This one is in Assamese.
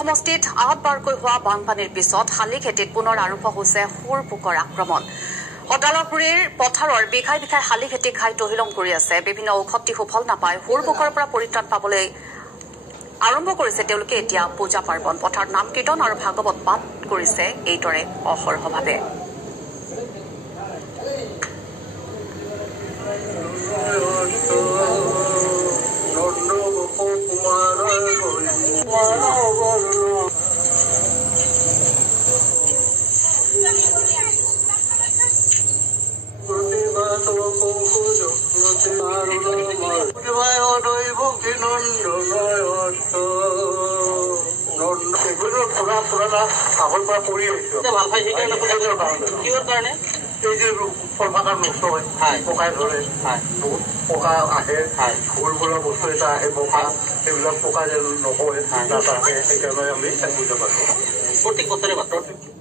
সমষ্টিত 8 বাৰকৈ হোৱা বানপানীৰ পিছত শালি খেতিত পুনৰ আৰম্ভ হৈছে সুৰ পোকৰ আক্ৰমণ অদালগুৰিৰ পথাৰৰ বিঘাই বিঘাই শালি খেতি খাই তহিলং কৰি আছে বিভিন্ন ঔষধি সুফল নাপায় সুৰ পোকৰ পৰা পৰিত্ৰাণ পাবলৈ আৰম্ভ কৰিছে তেওঁলোকে এতিয়া পূজা পাৰ্বণ পথাৰত নাম কীৰ্তন আৰু ভাগৱত পাঠ কৰিছে এইদৰে অহৰহভাৱে আগৰ পৰা পৰি আহিছো ভাল পাইছে কিহৰ কাৰণে এই যে ফলভাগাৰ নষ্ট হয় পকাই ধৰে বহুত পকা আহে ফুল ফুলৰ বস্তু এটা আহে পকা সেইবিলাক পকা যেন নকৰে সেইকাৰণে আমি বুজা পাইছো প্ৰত্যেক বছৰে